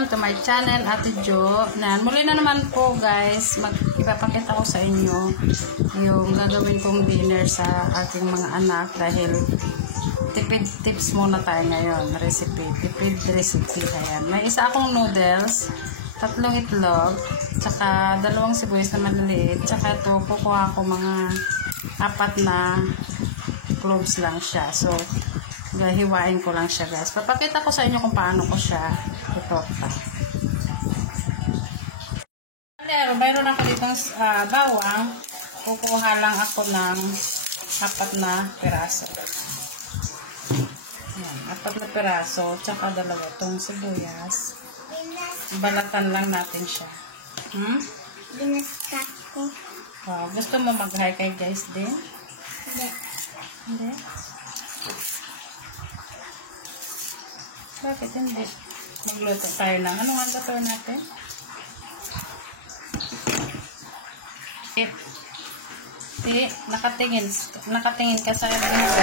To my channel, Ate Jo. Muli na naman po guys, ipapakita ko sa inyo yung gagawin kong dinner sa aking mga anak dahil tipid tips muna tayo ngayon. Tipid recipe. Ayan. May isa akong noodles, 3 itlog, tsaka 2 sibuyas na maliliit, tsaka ito kukuha ko mga 4 na cloves lang siya. So, hiwain ko lang siya guys. Papakita ko sa inyo kung paano ko siya itorta. Mayroon ako ditong bawang. Kukuha lang ako ng 4 na piraso. Ayan, 4 na piraso. Tsaka 2 itong sibuyas. Balatan lang natin siya. Binaskat ko. Wow, gusto mo mag-hi kay guys din? Hindi. Hindi? Bakit hindi? Magluto tayo ng ano nga gagawin natin? Nakatingin ka sa ginagawa.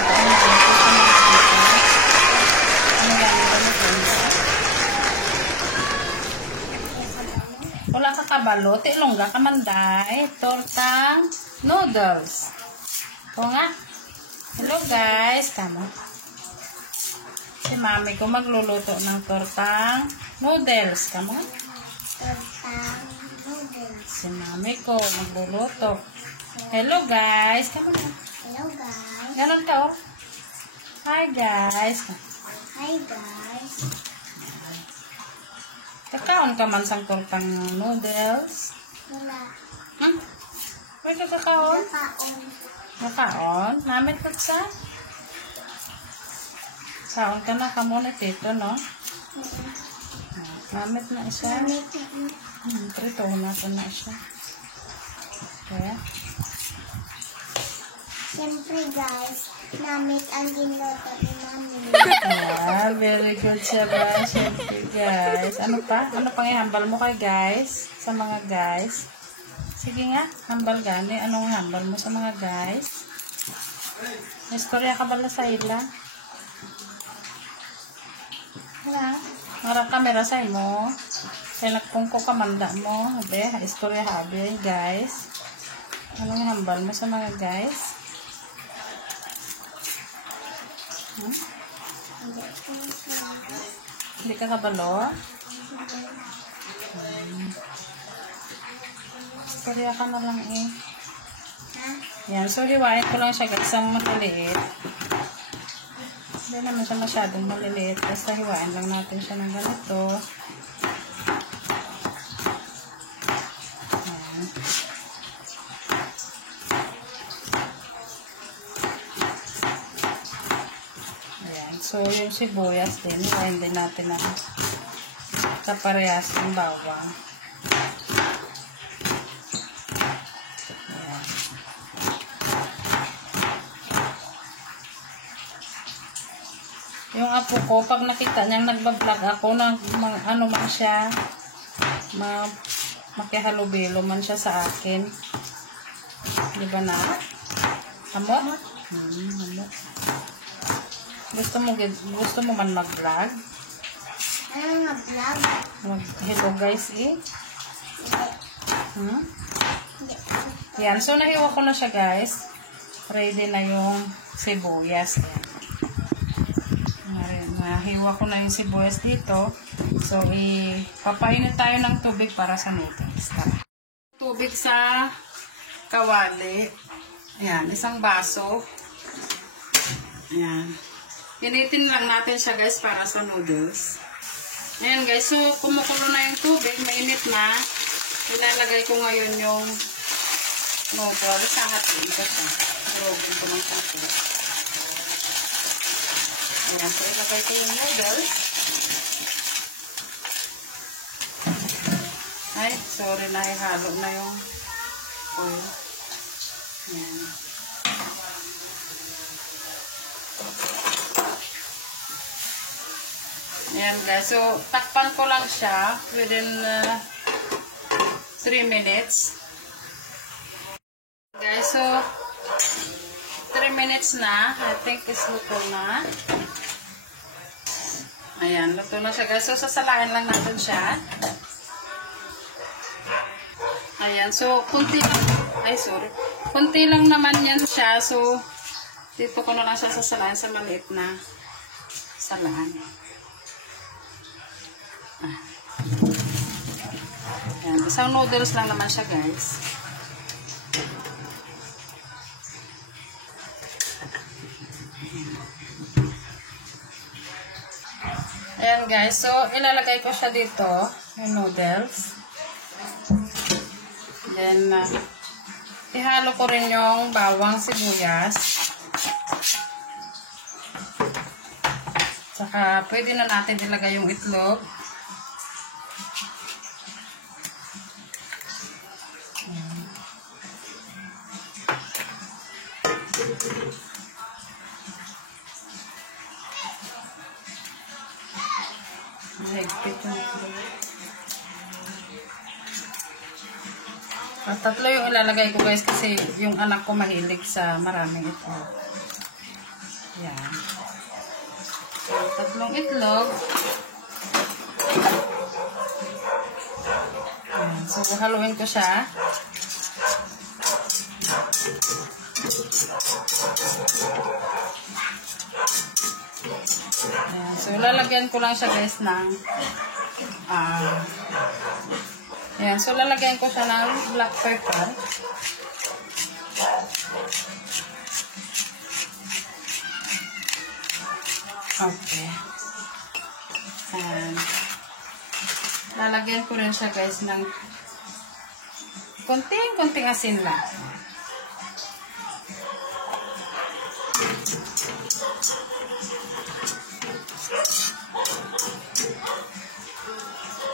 Ano lang wala ka kabalo, tilongga ka manday, tortang noodles. O nga. Hello guys, kamo. Si mami ko magluluto ng tortang noodles. Kamo? Tortang noodles. Si mami ko magluluto. Hello guys. Kamo na. Hello guys. Ganon ka oh. Hi guys. Hi guys. Kakaon ka man sang tortang noodles. Wala. May kakaon? Nakaon. Nakaon? Namin ko sa? Saon ka na kamo na tito, no? Namit na isa. Prito na ito na siya. Okay. Siyempre guys, namit ang ginluto ni mami. Very good siya ba? Siyempre guys. Ano pa? Ano pang ihambal mo kay guys? Sa mga guys? Sige nga, hambal gani. Anong hambal mo sa mga guys? May istorya ka bala sa ila? Wala. Marang kamera sa mo. Kaya nagpungko ka manda mo. Habe, istorya habe guys. Anong hambal mo sa mga guys? Hindi ka kabalo? Istorya ka na lang eh. Yan, so hiwain ko lang siya gatsang maliliit. Hindi naman siya masyadong maliliit. Basta hiwain lang natin siya ng ganito. Yan. Ayan. So, yung sibuyas din, hiwain din natin na kaparehas ng bawang. Yung apo ko, pag nakita niyang nagbablog ako, ano man siya, makihalubilo man siya sa akin. Di ba na? Amo? Amo. Gusto mo man mag-vlog? Ano nga vlog? Hello guys eh. Yan, so nahiwa ko na siya guys. Ready na yung sibuyas. Nahiwa ko na yung sibuyas dito. So, papainit tayo ng tubig para sa noodles. Tubig sa kawali. Ayan, 1 baso. Ayan. Initin lang natin siya guys para sa noodles. Ayan guys, so kumukulo na yung tubig. Mainit na. Ilalagay ko ngayon yung noodles. Sangatin ko siya. Durogin ko ng sangatin. Ayan, so ilagay ko yung noodles. Ay, sorry, nahihalo na yung oil. Ayan. Ayan guys, so takpan ko lang siya within 3 minutes. Guys, so 3 minutes na. I think it's luto na. Ayan, luto na siya guys. So, sasalain lang natin siya. Ayan, so, kunti lang. Ay, sorry. Kunti lang naman yan siya. So, dito ko na lang siya sasalain sa maliit na salaan. Ayan, isang noodles lang naman siya guys. Ayan guys, so ilalagay ko siya dito, yung noodles. Then, ihalo ko rin yung bawang sibuyas. Saka, pwede na natin ilagay yung itlog. Tatlo yung ilalagay ko guys kasi yung anak ko mahilig sa maraming itlog. Yan. So, tatlong itlog. Yan. So, haluin ko siya. Ayan. So, lalagyan ko lang siya guys ng ayan. So, lalagyan ko siya ng black pepper. Okay. Ayan. Lalagyan ko rin siya guys ng konting asin lang.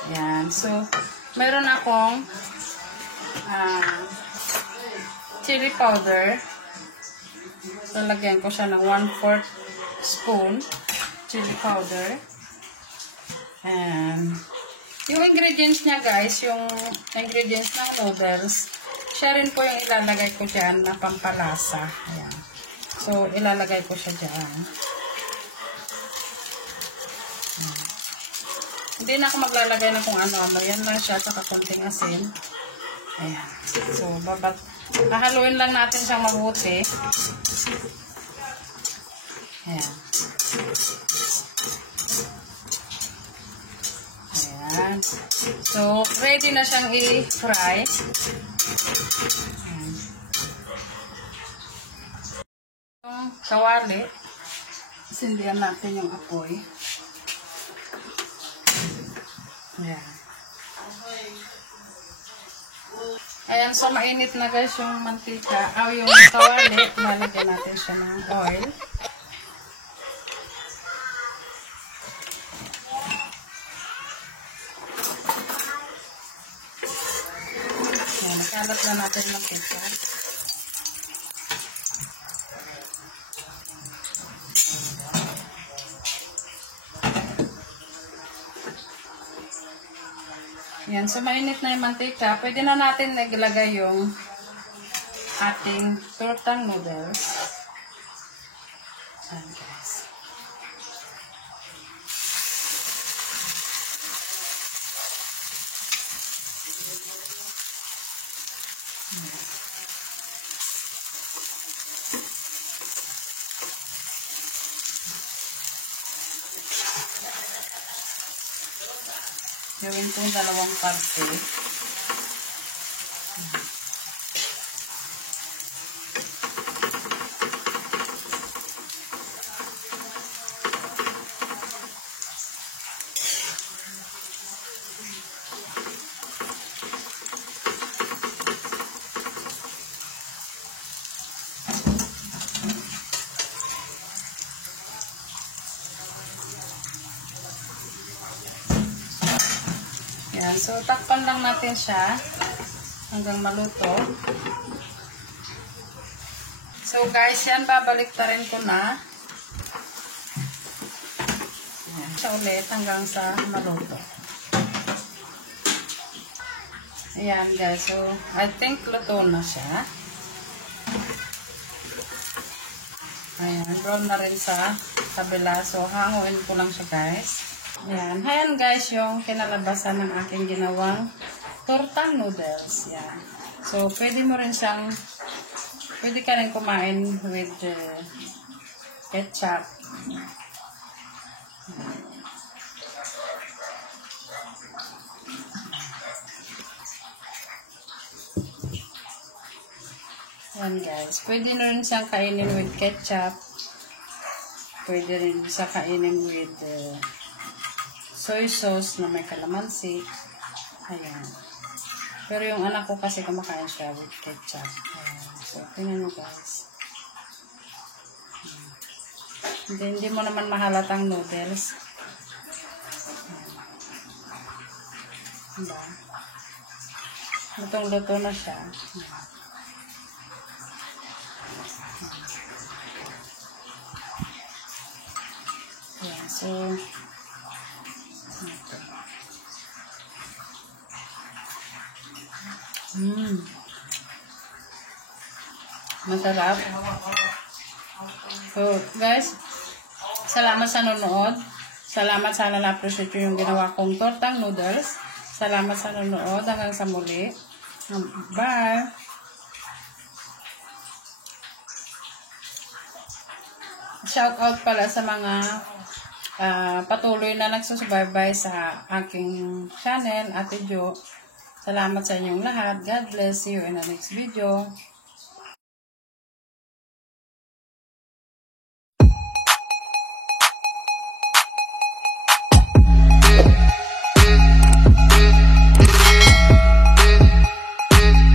Ayan. So, meron akong chili powder. So, lagyan ko siya ng 1/4 spoon chili powder. And, yung ingredients niya guys, yung ingredients ng noodles, siya rin po yung ilalagay ko dyan na pampalasa. Ayan. So, ilalagay ko siya dyan. Hindi na ako maglalagay ng kung ano-ano. Yan lang siya, saka konting asin. Ayan. So, hahaluin lang natin siyang mabuti. Ayan. Ayan. So, ready na siyang i-fry. Ayan. Yung kawali, sindihan natin yung apoy. Ayan. Ayan, so mainit na guys yung mantika. Yung kawali, lalagyan natin siya ng oil. Ayan, nakalat na natin yung mantika. Yan, so mainit na yung mantika. Pwede na natin naglagay yung ating tortang noodles. Yan guys. Gawin kong dalawang parte. Yan. So, takpan lang natin siya hanggang maluto. So, guys, yan, babaliktarin ko na. Yan. Siya ulit hanggang sa maluto. Ayan, guys. So, I think luto na siya. Ayan, brown na rin sa kabila. So, hanguin ko lang siya, guys. Yan. Ayan guys, yung kinalabasan ng aking ginawang tortang noodles. Yan. So, pwede ka rin kumain with ketchup. Yan guys. Pwede na rin siyang kainin with ketchup. Pwede rin siya kainin with soy sauce na may kalamansi. Ayan. Pero yung anak ko kasi kumakain siya with ketchup. Ayan. So, tingnan nyo guys. Hindi mo naman mahalatang noodles. Diba? Lutong-luto na siya. Ayan. So, ito. Masarap. So, guys, salamat sa nanonood. Salamat, sana na-appreciate yung ginawa kong tortang noodles. Salamat sa nanonood. Hanggang sa muli. Bye! Shout out pala sa mga patuloy na nagsusubaybay sa aking channel, Ate Jo. Salamat sa inyong lahat. God bless you in the next video.